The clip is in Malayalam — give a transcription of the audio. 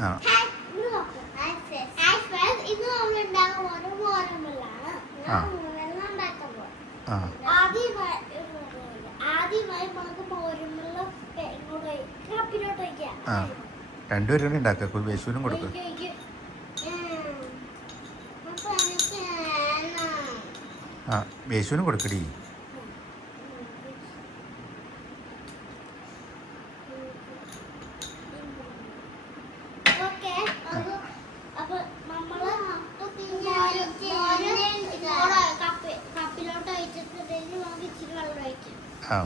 ആ ആ രണ്ടുപേരും കൂടി ഉണ്ടാക്കുക. യേശുവിനും കൊടുക്കും. ആ യേശുവിനും കൊടുക്കടി. കപ്പിലോട്ട് ഒഴിച്ചിട്ട് ഇച്ചിരി വെള്ളം ഒഴിക്കും. ആ